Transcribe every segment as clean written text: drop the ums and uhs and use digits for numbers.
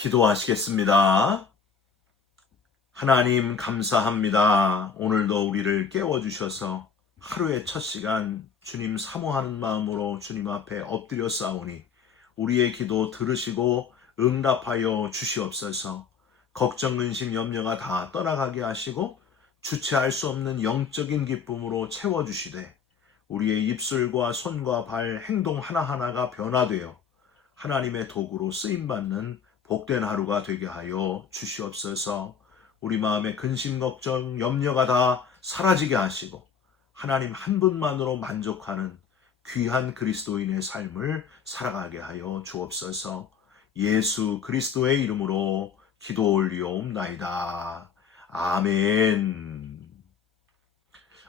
기도하시겠습니다. 하나님 감사합니다. 오늘도 우리를 깨워주셔서 하루의 첫 시간 주님 사모하는 마음으로 주님 앞에 엎드려 싸우니 우리의 기도 들으시고 응답하여 주시옵소서. 걱정, 근심, 염려가 다 떠나가게 하시고 주체할 수 없는 영적인 기쁨으로 채워주시되 우리의 입술과 손과 발 행동 하나하나가 변화되어 하나님의 도구로 쓰임받는 복된 하루가 되게 하여 주시옵소서. 우리 마음의 근심, 걱정, 염려가 다 사라지게 하시고 하나님 한 분만으로 만족하는 귀한 그리스도인의 삶을 살아가게 하여 주옵소서. 예수 그리스도의 이름으로 기도 올리옵나이다. 아멘.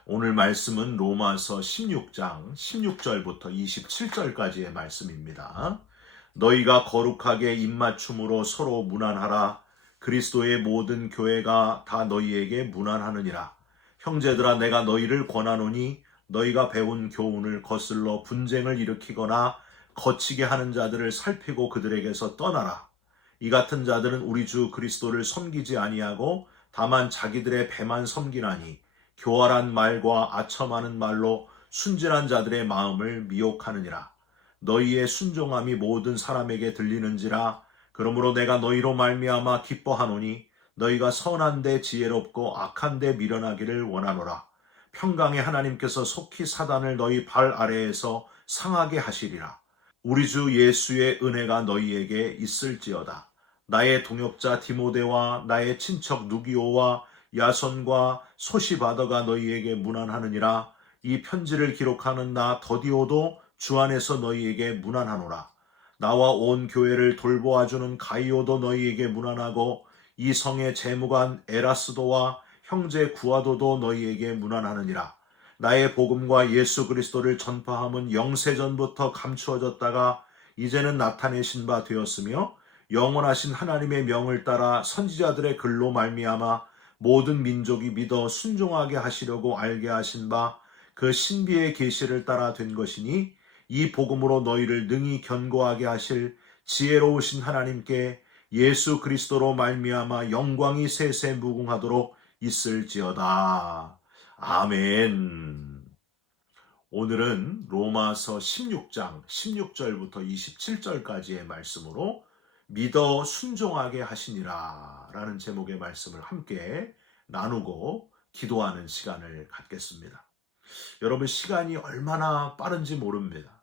오늘 말씀은 로마서 16장 16절부터 27절까지의 말씀입니다. 너희가 거룩하게 입맞춤으로 서로 문안하라. 그리스도의 모든 교회가 다 너희에게 문안하느니라. 형제들아, 내가 너희를 권하노니 너희가 배운 교훈을 거슬러 분쟁을 일으키거나 거치게 하는 자들을 살피고 그들에게서 떠나라. 이 같은 자들은 우리 주 그리스도를 섬기지 아니하고 다만 자기들의 배만 섬기나니 교활한 말과 아첨하는 말로 순진한 자들의 마음을 미혹하느니라. 너희의 순종함이 모든 사람에게 들리는지라. 그러므로 내가 너희로 말미암아 기뻐하노니 너희가 선한데 지혜롭고 악한데 미련하기를 원하노라. 평강의 하나님께서 속히 사단을 너희 발 아래에서 상하게 하시리라. 우리 주 예수의 은혜가 너희에게 있을지어다. 나의 동역자 디모데와 나의 친척 누기오와 야손과 소시바더가 너희에게 문안하느니라. 이 편지를 기록하는 나 더디오도 주 안에서 너희에게 문안하노라. 나와 온 교회를 돌보아주는 가이오도 너희에게 문안하고 이 성의 재무관 에라스도와 형제 구아도도 너희에게 문안하느니라. 나의 복음과 예수 그리스도를 전파함은 영세전부터 감추어졌다가 이제는 나타내신 바 되었으며 영원하신 하나님의 명을 따라 선지자들의 글로 말미암아 모든 민족이 믿어 순종하게 하시려고 알게 하신 바 그 신비의 계시를 따라 된 것이니 이 복음으로 너희를 능히 견고하게 하실 지혜로우신 하나님께 예수 그리스도로 말미암아 영광이 세세 무궁하도록 있을지어다. 아멘. 오늘은 로마서 16장 16절부터 27절까지의 말씀으로 믿어 순종하게 하시니라 라는 제목의 말씀을 함께 나누고 기도하는 시간을 갖겠습니다. 여러분, 시간이 얼마나 빠른지 모릅니다.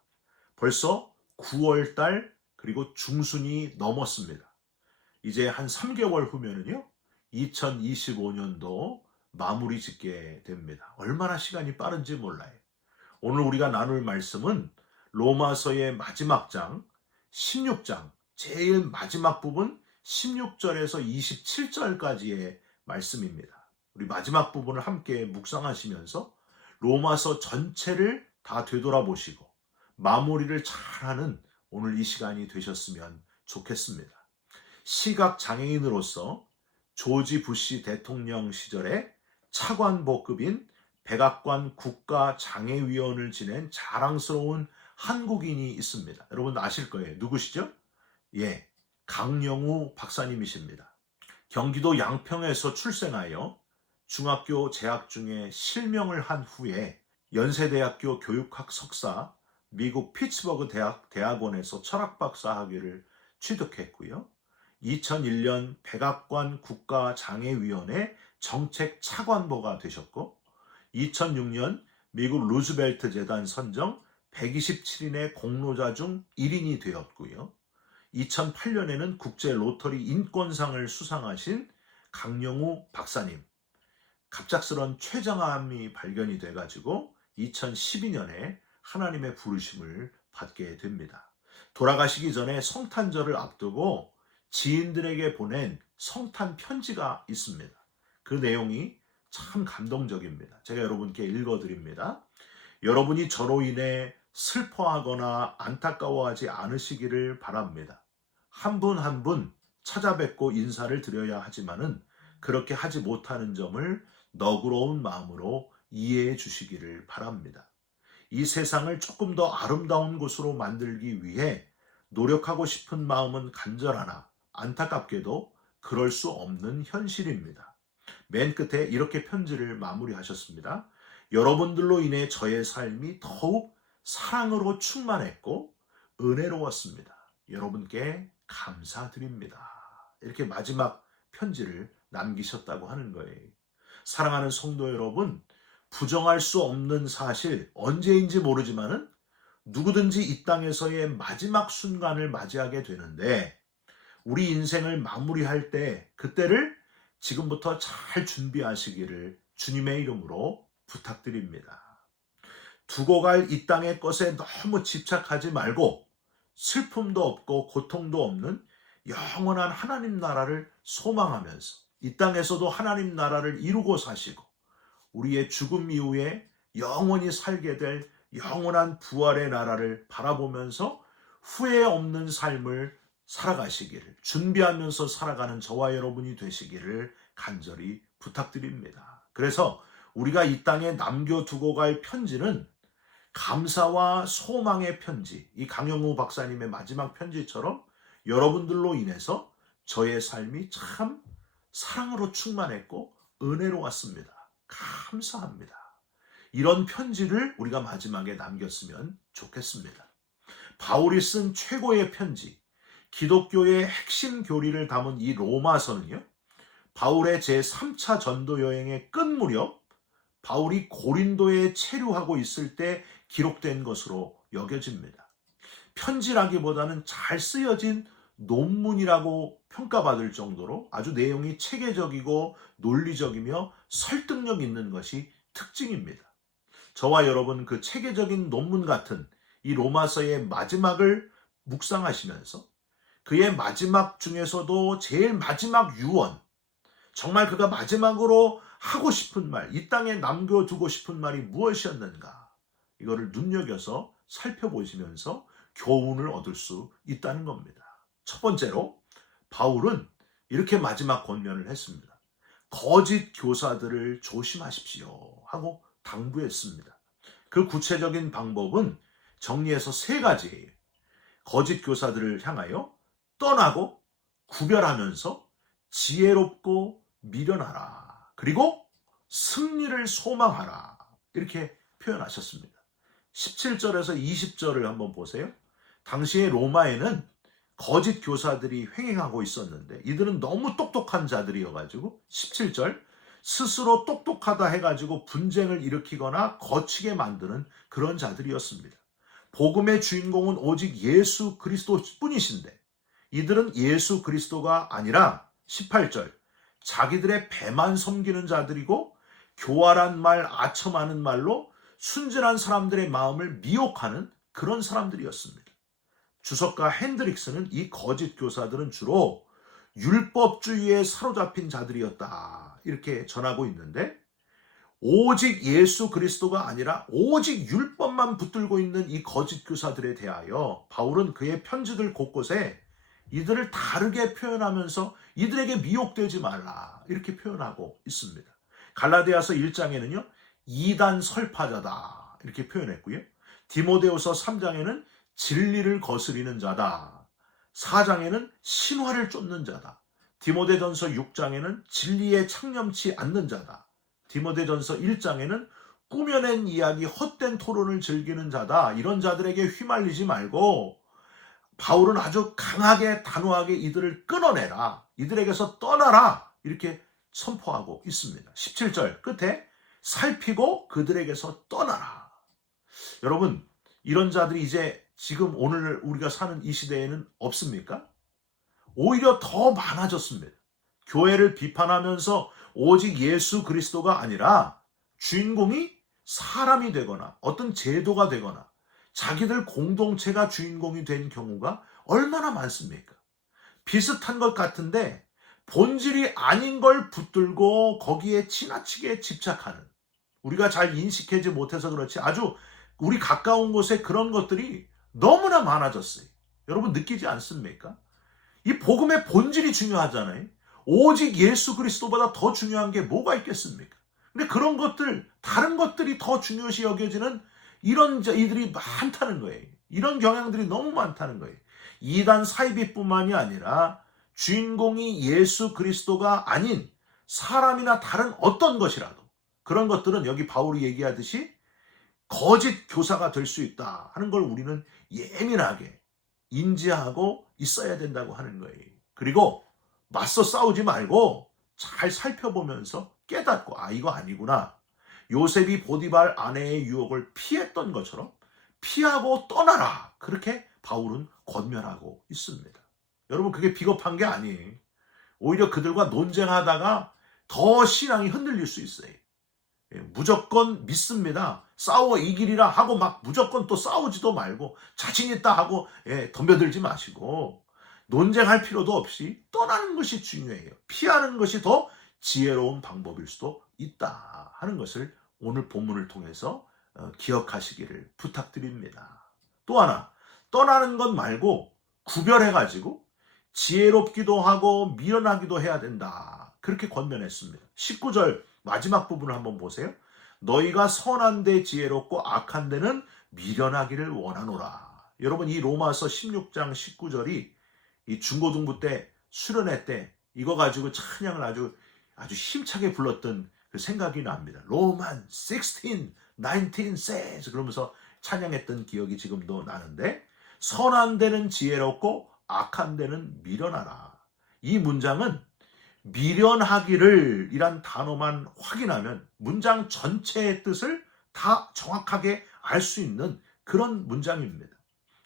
벌써 9월달 그리고 중순이 넘었습니다. 이제 한 3개월 후면은요 2025년도 마무리 짓게 됩니다. 얼마나 시간이 빠른지 몰라요. 오늘 우리가 나눌 말씀은 로마서의 마지막 장 16장 제일 마지막 부분 16절에서 27절까지의 말씀입니다. 우리 마지막 부분을 함께 묵상하시면서 로마서 전체를 다 되돌아보시고 마무리를 잘하는 오늘 이 시간이 되셨으면 좋겠습니다. 시각장애인으로서 조지 부시 대통령 시절에 차관보급인 백악관 국가장애위원을 지낸 자랑스러운 한국인이 있습니다. 여러분 아실 거예요. 누구시죠? 예, 강영우 박사님이십니다. 경기도 양평에서 출생하여 중학교 재학 중에 실명을 한 후에 연세대학교 교육학 석사, 미국 피츠버그 대학원에서 철학박사 학위를 취득했고요. 2001년 백악관 국가장애위원회 정책 차관보가 되셨고 2006년 미국 루즈벨트 재단 선정 127인의 공로자 중 1인이 되었고요. 2008년에는 국제 로터리 인권상을 수상하신 강영우 박사님, 갑작스런 췌장암이 발견이 돼가지고 2012년에 하나님의 부르심을 받게 됩니다. 돌아가시기 전에 성탄절을 앞두고 지인들에게 보낸 성탄 편지가 있습니다. 그 내용이 참 감동적입니다. 제가 여러분께 읽어드립니다. 여러분이 저로 인해 슬퍼하거나 안타까워하지 않으시기를 바랍니다. 한 분 한 분 찾아뵙고 인사를 드려야 하지만은 그렇게 하지 못하는 점을 너그러운 마음으로 이해해 주시기를 바랍니다. 이 세상을 조금 더 아름다운 곳으로 만들기 위해 노력하고 싶은 마음은 간절하나 안타깝게도 그럴 수 없는 현실입니다. 맨 끝에 이렇게 편지를 마무리하셨습니다. 여러분들로 인해 저의 삶이 더욱 사랑으로 충만했고 은혜로웠습니다. 여러분께 감사드립니다. 이렇게 마지막 편지를 남기셨다고 하는 거예요. 사랑하는 성도 여러분, 부정할 수 없는 사실, 언제인지 모르지만은 누구든지 이 땅에서의 마지막 순간을 맞이하게 되는데, 우리 인생을 마무리할 때 그때를 지금부터 잘 준비하시기를 주님의 이름으로 부탁드립니다. 두고 갈 이 땅의 것에 너무 집착하지 말고 슬픔도 없고 고통도 없는 영원한 하나님 나라를 소망하면서 이 땅에서도 하나님 나라를 이루고 사시고 우리의 죽음 이후에 영원히 살게 될 영원한 부활의 나라를 바라보면서 후회 없는 삶을 살아가시기를 준비하면서 살아가는 저와 여러분이 되시기를 간절히 부탁드립니다. 그래서 우리가 이 땅에 남겨두고 갈 편지는 감사와 소망의 편지, 이 강영우 박사님의 마지막 편지처럼 여러분들로 인해서 저의 삶이 참 사랑으로 충만했고 은혜로웠습니다. 감사합니다. 이런 편지를 우리가 마지막에 남겼으면 좋겠습니다. 바울이 쓴 최고의 편지, 기독교의 핵심 교리를 담은 이 로마서는요, 바울의 제3차 전도 여행의 끝 무렵 바울이 고린도에 체류하고 있을 때 기록된 것으로 여겨집니다. 편지라기보다는 잘 쓰여진 논문이라고 평가받을 정도로 아주 내용이 체계적이고 논리적이며 설득력 있는 것이 특징입니다. 저와 여러분 그 체계적인 논문 같은 이 로마서의 마지막을 묵상하시면서 그의 마지막 중에서도 제일 마지막 유언, 정말 그가 마지막으로 하고 싶은 말, 이 땅에 남겨두고 싶은 말이 무엇이었는가, 이거를 눈여겨서 살펴보시면서 교훈을 얻을 수 있다는 겁니다. 첫 번째로 바울은 이렇게 마지막 권면을 했습니다. 거짓 교사들을 조심하십시오 하고 당부했습니다. 그 구체적인 방법은 정리해서 세 가지예요. 거짓 교사들을 향하여 떠나고 구별하면서 지혜롭고 미련하라. 그리고 승리를 소망하라. 이렇게 표현하셨습니다. 17절에서 20절을 한번 보세요. 당시에 로마에는 거짓 교사들이 횡행하고 있었는데 이들은 너무 똑똑한 자들이어가지고 17절 스스로 똑똑하다 해가지고 분쟁을 일으키거나 거치게 만드는 그런 자들이었습니다. 복음의 주인공은 오직 예수 그리스도 뿐이신데 이들은 예수 그리스도가 아니라 18절 자기들의 배만 섬기는 자들이고 교활한 말, 아첨하는 말로 순진한 사람들의 마음을 미혹하는 그런 사람들이었습니다. 주석가 핸드릭스는 이 거짓 교사들은 주로 율법주의에 사로잡힌 자들이었다 이렇게 전하고 있는데, 오직 예수 그리스도가 아니라 오직 율법만 붙들고 있는 이 거짓 교사들에 대하여 바울은 그의 편지들 곳곳에 이들을 다르게 표현하면서 이들에게 미혹되지 말라 이렇게 표현하고 있습니다. 갈라디아서 1장에는요 이단 설파자다 이렇게 표현했고요, 디모데후서 3장에는 진리를 거스리는 자다, 4장에는 신화를 쫓는 자다, 디모데전서 6장에는 진리에 창념치 않는 자다, 디모데전서 1장에는 꾸며낸 이야기, 헛된 토론을 즐기는 자다, 이런 자들에게 휘말리지 말고 바울은 아주 강하게 단호하게 이들을 끊어내라, 이들에게서 떠나라 이렇게 선포하고 있습니다. 17절 끝에 살피고 그들에게서 떠나라. 여러분, 이런 자들이 이제 지금 오늘 우리가 사는 이 시대에는 없습니까? 오히려 더 많아졌습니다. 교회를 비판하면서 오직 예수 그리스도가 아니라 주인공이 사람이 되거나 어떤 제도가 되거나 자기들 공동체가 주인공이 된 경우가 얼마나 많습니까? 비슷한 것 같은데 본질이 아닌 걸 붙들고 거기에 지나치게 집착하는, 우리가 잘 인식하지 못해서 그렇지 아주 우리 가까운 곳에 그런 것들이 너무나 많아졌어요. 여러분 느끼지 않습니까? 이 복음의 본질이 중요하잖아요. 오직 예수 그리스도보다 더 중요한 게 뭐가 있겠습니까? 근데 그런 것들, 다른 것들이 더 중요시 여겨지는 이런 이들이 많다는 거예요. 이런 경향들이 너무 많다는 거예요. 이단 사이비뿐만이 아니라 주인공이 예수 그리스도가 아닌 사람이나 다른 어떤 것이라도 그런 것들은 여기 바울이 얘기하듯이 거짓 교사가 될 수 있다 하는 걸 우리는 예민하게 인지하고 있어야 된다고 하는 거예요. 그리고 맞서 싸우지 말고 잘 살펴보면서 깨닫고 이거 아니구나. 요셉이 보디발 아내의 유혹을 피했던 것처럼 피하고 떠나라. 그렇게 바울은 권면하고 있습니다. 여러분 그게 비겁한 게 아니에요. 오히려 그들과 논쟁하다가 더 신앙이 흔들릴 수 있어요. 무조건 믿습니다. 싸워 이기리라 하고 막 무조건 또 싸우지도 말고 자신 있다 하고 덤벼들지 마시고 논쟁할 필요도 없이 떠나는 것이 중요해요. 피하는 것이 더 지혜로운 방법일 수도 있다 하는 것을 오늘 본문을 통해서 기억하시기를 부탁드립니다. 또 하나, 떠나는 것 말고 구별해가지고 지혜롭기도 하고 미련하기도 해야 된다. 그렇게 권면했습니다. 19절 마지막 부분을 한번 보세요. 너희가 선한 데 지혜롭고 악한 데는 미련하기를 원하노라. 여러분 이 로마서 16장 19절이 이 중고등부 때 수련회 때 이거 가지고 찬양을 아주 힘차게 불렀던 그 생각이 납니다. 로만 16, 19 says 그러면서 찬양했던 기억이 지금도 나는데 선한 데는 지혜롭고 악한 데는 미련하라. 이 문장은 미련하기를 이란 단어만 확인하면 문장 전체의 뜻을 다 정확하게 알 수 있는 그런 문장입니다.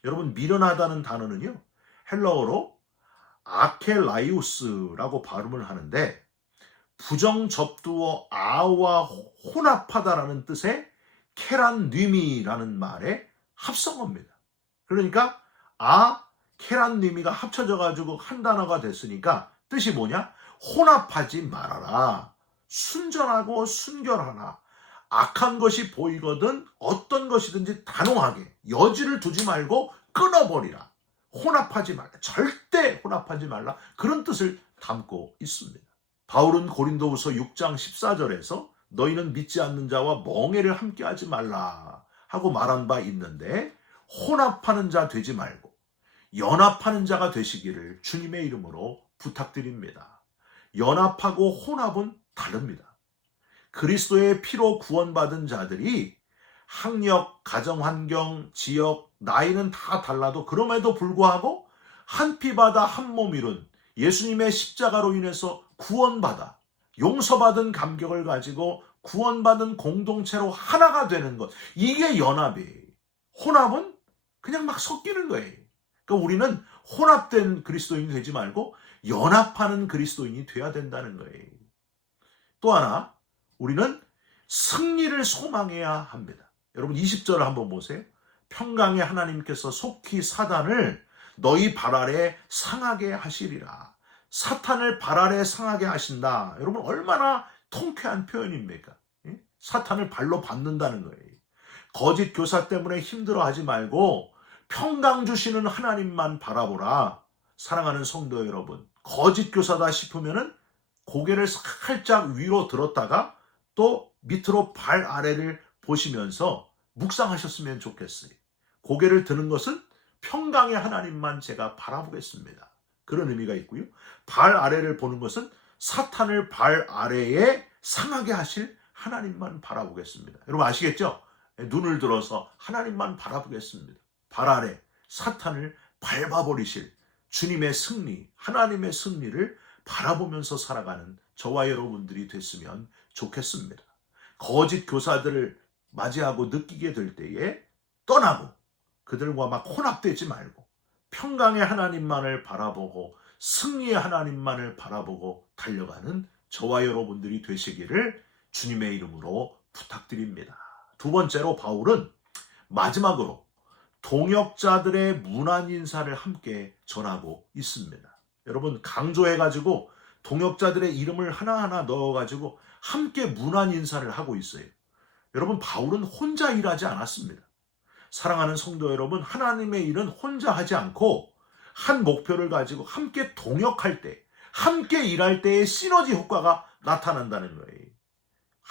여러분 미련하다는 단어는요. 헬라어로 아켈라이우스라고 발음을 하는데 부정접두어 아와 혼합하다라는 뜻의 케란뉘미라는 말의 합성어입니다. 그러니까 케란뉘미가 합쳐져가지고 한 단어가 됐으니까 뜻이 뭐냐? 혼합하지 말아라. 순전하고 순결하라. 악한 것이 보이거든 어떤 것이든지 단호하게 여지를 두지 말고 끊어버리라. 혼합하지 말라. 절대 혼합하지 말라. 그런 뜻을 담고 있습니다. 바울은 고린도후서 6장 14절에서 너희는 믿지 않는 자와 멍해를 함께하지 말라 하고 말한 바 있는데 혼합하는 자 되지 말고 연합하는 자가 되시기를 주님의 이름으로 부탁드립니다. 연합하고 혼합은 다릅니다. 그리스도의 피로 구원받은 자들이 학력, 가정환경, 지역, 나이는 다 달라도 그럼에도 불구하고 한 피 받아 한 몸 이룬 예수님의 십자가로 인해서 구원받아 용서받은 감격을 가지고 구원받은 공동체로 하나가 되는 것. 이게 연합이에요. 혼합은 그냥 막 섞이는 거예요. 그러니까 우리는 혼합된 그리스도인이 되지 말고 연합하는 그리스도인이 돼야 된다는 거예요. 또 하나, 우리는 승리를 소망해야 합니다. 여러분 20절을 한번 보세요. 평강의 하나님께서 속히 사단을 너희 발 아래 상하게 하시리라. 사탄을 발 아래 상하게 하신다. 여러분 얼마나 통쾌한 표현입니까? 사탄을 발로 밟는다는 거예요. 거짓 교사 때문에 힘들어하지 말고 평강 주시는 하나님만 바라보라. 사랑하는 성도 여러분, 거짓 교사다 싶으면은 고개를 살짝 위로 들었다가 또 밑으로 발 아래를 보시면서 묵상하셨으면 좋겠어요. 고개를 드는 것은 평강의 하나님만 제가 바라보겠습니다. 그런 의미가 있고요. 발 아래를 보는 것은 사탄을 발 아래에 상하게 하실 하나님만 바라보겠습니다. 여러분 아시겠죠? 눈을 들어서 하나님만 바라보겠습니다. 발 아래 사탄을 밟아버리실 주님의 승리, 하나님의 승리를 바라보면서 살아가는 저와 여러분들이 됐으면 좋겠습니다. 거짓 교사들을 맞이하고 느끼게 될 때에 떠나고 그들과 막 혼합되지 말고 평강의 하나님만을 바라보고 승리의 하나님만을 바라보고 달려가는 저와 여러분들이 되시기를 주님의 이름으로 부탁드립니다. 두 번째로 바울은 마지막으로 동역자들의 문안 인사를 함께 전하고 있습니다. 여러분 강조해가지고 동역자들의 이름을 하나하나 넣어가지고 함께 문안 인사를 하고 있어요. 여러분 바울은 혼자 일하지 않았습니다. 사랑하는 성도 여러분, 하나님의 일은 혼자 하지 않고 한 목표를 가지고 함께 동역할 때, 함께 일할 때의 시너지 효과가 나타난다는 거예요.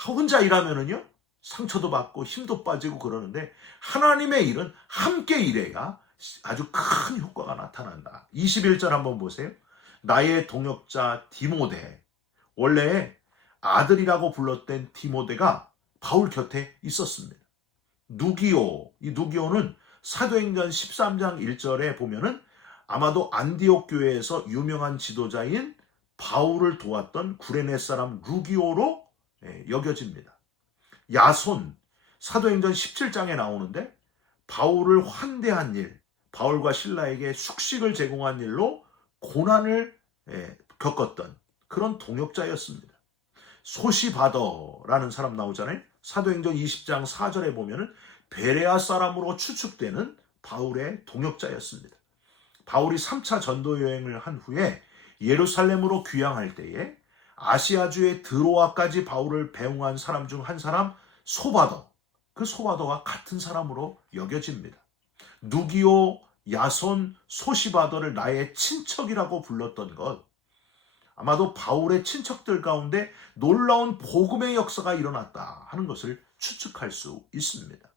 혼자 일하면은요, 상처도 받고 힘도 빠지고 그러는데 하나님의 일은 함께 일해야 아주 큰 효과가 나타난다. 21절 한번 보세요. 나의 동역자 디모데, 원래 아들이라고 불렀던 디모데가 바울 곁에 있었습니다. 누기오, 이 누기오는 사도행전 13장 1절에 보면은 아마도 안디옥 교회에서 유명한 지도자인 바울을 도왔던 구레네 사람 루기오로 여겨집니다. 야손, 사도행전 17장에 나오는데 바울을 환대한 일, 바울과 신라에게 숙식을 제공한 일로 고난을 겪었던 그런 동역자였습니다. 소시바더라는 사람 나오잖아요. 사도행전 20장 4절에 보면은 베레아 사람으로 추측되는 바울의 동역자였습니다. 바울이 3차 전도 여행을 한 후에 예루살렘으로 귀향할 때에 아시아주의 드로아까지 바울을 배웅한 사람 중 한 사람 소바더, 그 소바더와 같은 사람으로 여겨집니다. 누기오, 야손, 소시바더를 나의 친척이라고 불렀던 것, 아마도 바울의 친척들 가운데 놀라운 복음의 역사가 일어났다 하는 것을 추측할 수 있습니다.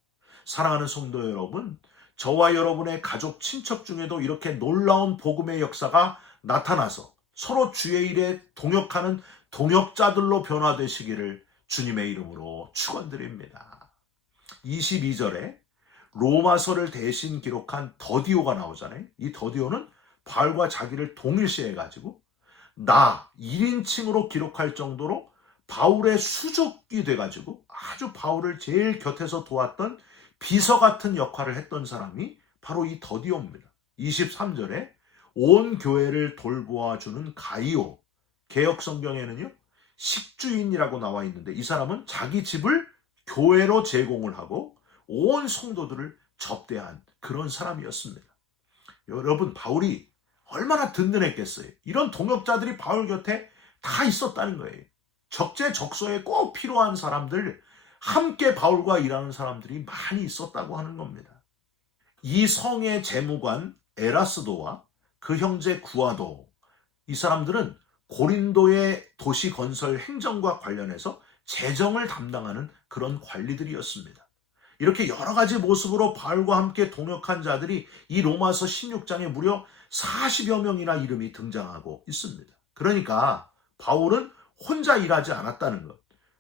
사랑하는 성도 여러분, 저와 여러분의 가족 친척 중에도 이렇게 놀라운 복음의 역사가 나타나서 서로 주의 일에 동역하는 동역자들로 변화되시기를 주님의 이름으로 축원드립니다. 22절에 로마서를 대신 기록한 더디오가 나오잖아요. 이 더디오는 바울과 자기를 동일시해가지고 나 1인칭으로 기록할 정도로 바울의 수족이 돼가지고 아주 바울을 제일 곁에서 도왔던 비서 같은 역할을 했던 사람이 바로 이 더디오입니다. 23절에 온 교회를 돌보아주는 가이오, 개역 성경에는요 식주인이라고 나와 있는데 이 사람은 자기 집을 교회로 제공을 하고 온 성도들을 접대한 그런 사람이었습니다. 여러분, 바울이 얼마나 든든했겠어요. 이런 동역자들이 바울 곁에 다 있었다는 거예요. 적재적소에 꼭 필요한 사람들, 함께 바울과 일하는 사람들이 많이 있었다고 하는 겁니다. 이 성의 재무관 에라스도와 그 형제 구아도, 이 사람들은 고린도의 도시 건설 행정과 관련해서 재정을 담당하는 그런 관리들이었습니다. 이렇게 여러 가지 모습으로 바울과 함께 동역한 자들이 이 로마서 16장에 무려 40여 명이나 이름이 등장하고 있습니다. 그러니까 바울은 혼자 일하지 않았다는 것,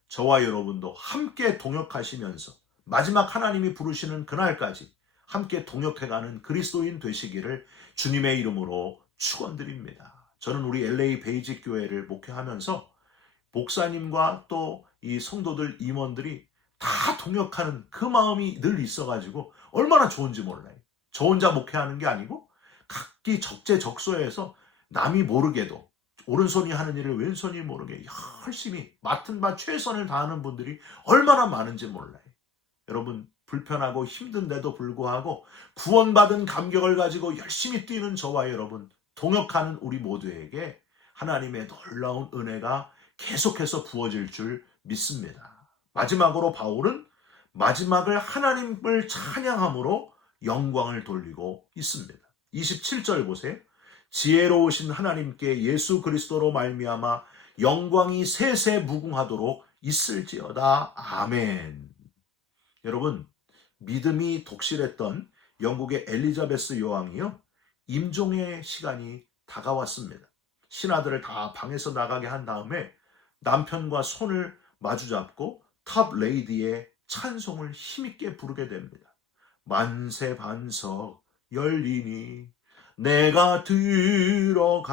저와 여러분도 함께 동역하시면서 마지막 하나님이 부르시는 그날까지 함께 동역해가는 그리스도인 되시기를 주님의 이름으로 축원드립니다. 저는 우리 LA 베이직 교회를 목회하면서 목사님과 또 이 성도들 임원들이 다 동역하는 그 마음이 늘 있어가지고 얼마나 좋은지 몰라요. 저 혼자 목회하는 게 아니고 각기 적재적소에서 남이 모르게도 오른손이 하는 일을 왼손이 모르게 열심히 맡은 바 최선을 다하는 분들이 얼마나 많은지 몰라요. 여러분, 불편하고 힘든데도 불구하고 구원받은 감격을 가지고 열심히 뛰는 저와 여러분, 동역하는 우리 모두에게 하나님의 놀라운 은혜가 계속해서 부어질 줄 믿습니다. 마지막으로 바울은 마지막을 하나님을 찬양함으로 영광을 돌리고 있습니다. 27절 보세요. 지혜로우신 하나님께 예수 그리스도로 말미암아 영광이 세세 무궁하도록 있을지어다. 아멘. 여러분, 믿음이 독실했던 영국의 엘리자베스 여왕이요, 임종의 시간이 다가왔습니다. 신하들을 다 방에서 나가게 한 다음에 남편과 손을 마주잡고 탑 레이디의 찬송을 힘있게 부르게 됩니다. 만세 반석 열리니 내가 들어갑니다.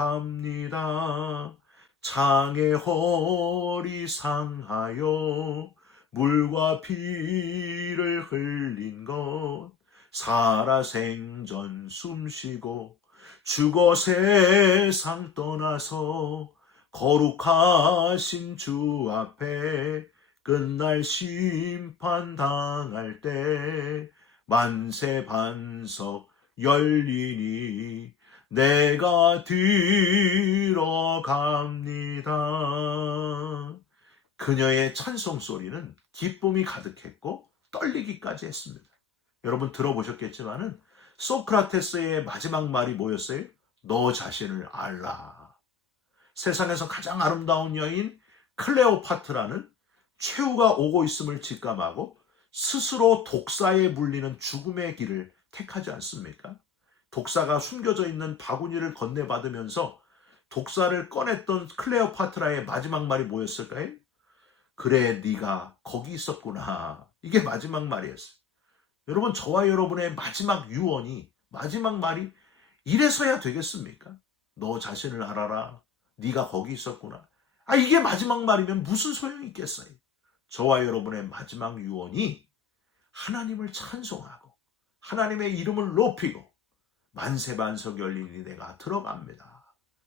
창의 허리 상하여 물과 피를 흘린 것 살아생전 숨쉬고 죽어 세상 떠나서 거룩하신 주 앞에 끝날 심판 당할 때 만세 반석 열리니 내가 들어갑니다. 그녀의 찬송 소리는 기쁨이 가득했고 떨리기까지 했습니다. 여러분 들어보셨겠지만은 소크라테스의 마지막 말이 뭐였어요? 너 자신을 알라. 세상에서 가장 아름다운 여인 클레오파트라는 최후가 오고 있음을 직감하고 스스로 독사에 물리는 죽음의 길을 택하지 않습니까? 독사가 숨겨져 있는 바구니를 건네받으면서 독사를 꺼냈던 클레오파트라의 마지막 말이 뭐였을까요? 그래, 네가 거기 있었구나. 이게 마지막 말이었어요. 여러분, 저와 여러분의 마지막 유언이, 마지막 말이 이래서야 되겠습니까? 너 자신을 알아라. 네가 거기 있었구나. 이게 마지막 말이면 무슨 소용이 있겠어요? 저와 여러분의 마지막 유언이 하나님을 찬송하고 하나님의 이름을 높이고 만세반석 열리니 내가 들어갑니다.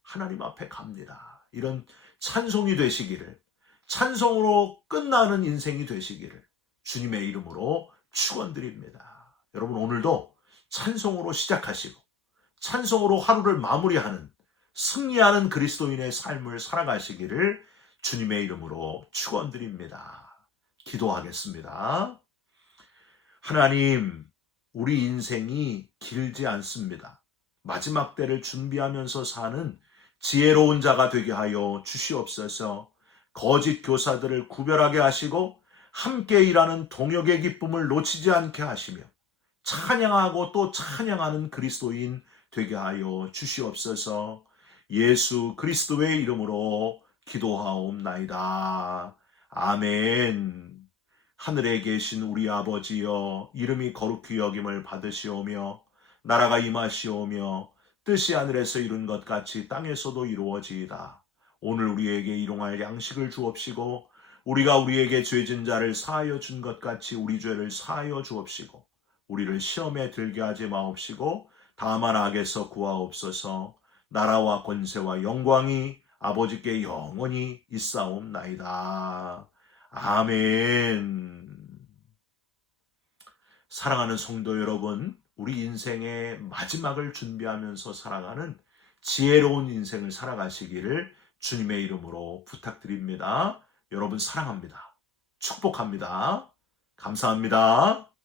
하나님 앞에 갑니다. 이런 찬송이 되시기를, 찬송으로 끝나는 인생이 되시기를 주님의 이름으로 축원드립니다. 여러분, 오늘도 찬송으로 시작하시고 찬송으로 하루를 마무리하는, 승리하는 그리스도인의 삶을 살아가시기를 주님의 이름으로 축원드립니다. 기도하겠습니다. 하나님, 우리 인생이 길지 않습니다. 마지막 때를 준비하면서 사는 지혜로운 자가 되게 하여 주시옵소서. 거짓 교사들을 구별하게 하시고 함께 일하는 동역의 기쁨을 놓치지 않게 하시며 찬양하고 또 찬양하는 그리스도인 되게 하여 주시옵소서. 예수 그리스도의 이름으로 기도하옵나이다. 아멘. 하늘에 계신 우리 아버지여, 이름이 거룩히 여김을 받으시오며 나라가 임하시오며 뜻이 하늘에서 이룬 것 같이 땅에서도 이루어지이다. 오늘 우리에게 일용할 양식을 주옵시고 우리가 우리에게 죄진 자를 사하여 준 것 같이 우리 죄를 사하여 주옵시고 우리를 시험에 들게 하지 마옵시고 다만 악에서 구하옵소서. 나라와 권세와 영광이 아버지께 영원히 있사옵나이다. 아멘. 사랑하는 성도 여러분, 우리 인생의 마지막을 준비하면서 살아가는 지혜로운 인생을 살아가시기를 주님의 이름으로 부탁드립니다. 여러분 사랑합니다. 축복합니다. 감사합니다.